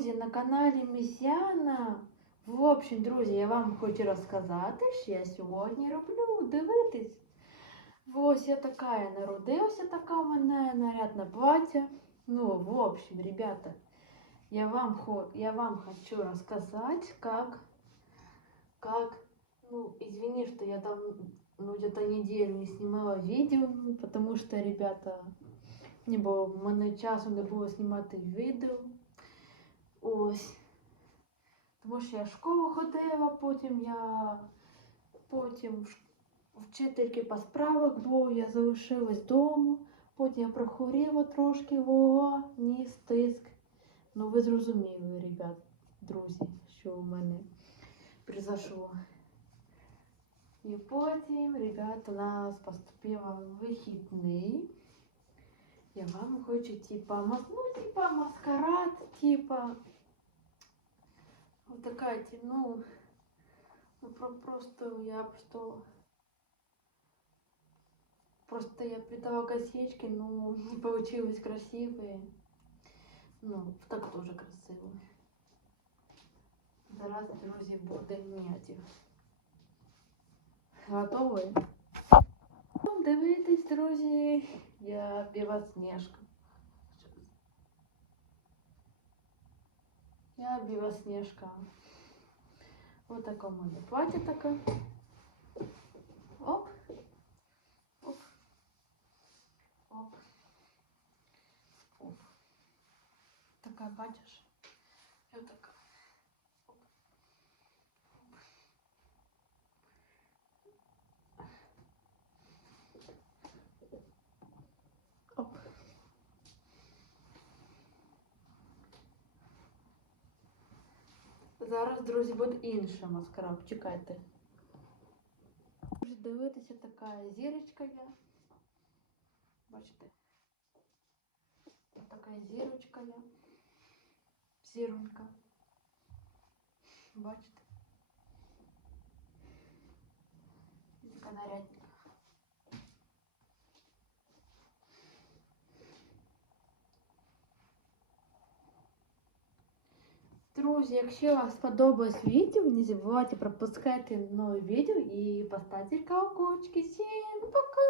друзі, на каналі Місяна. В общем, друзі, я вам хочу розказати, що я сьогодні роблю. Дивитись. Ось я така, я народилася така у мене нарядне плаття. Ну, в общем, ребята, я вам, хо- я вам хочу рассказать, как, как, ну, извини, что я там, ну, где-то неделю не снимала видео, ну, потому что, ребята, не було, в мене часу не було знімати відео. Ось. Тому що я в школу ходила, потім я потім в ш- вчительки по справах було, я залишилась вдома, потім я прохворіла трошки, голова, ніс, тиск. Ну ви зрозуміли, ребят, друзі, що у мене произошло. І потім, ребята, у нас поступила вихідний. Я вам хочу, типа, мас... ну, типа, маскарад, типа, вот такая, ти- ну, ну, про- просто я просто, просто я придала косички, ну, не получилось красивые, ну, так тоже красиво. Зараз, друзі, буде м'яті. Готові? Дивитись, друзі, я білосніжка. Я білосніжка. Вот таке у мене плаття таке. Оп. Оп. Оп. Оп. Така, бачиш? Я така. Зараз, друзі, буде інша маскара. Чекайте. Може дивитися така зірочка є. Бачите? Ось така зірочка є. Зіронька. Бачите? І Така нарядненька. Друзі, якщо вам сподобалось відео, не забувайте пропускати нові відео і поставте колокольчики. Всім пока! Ось.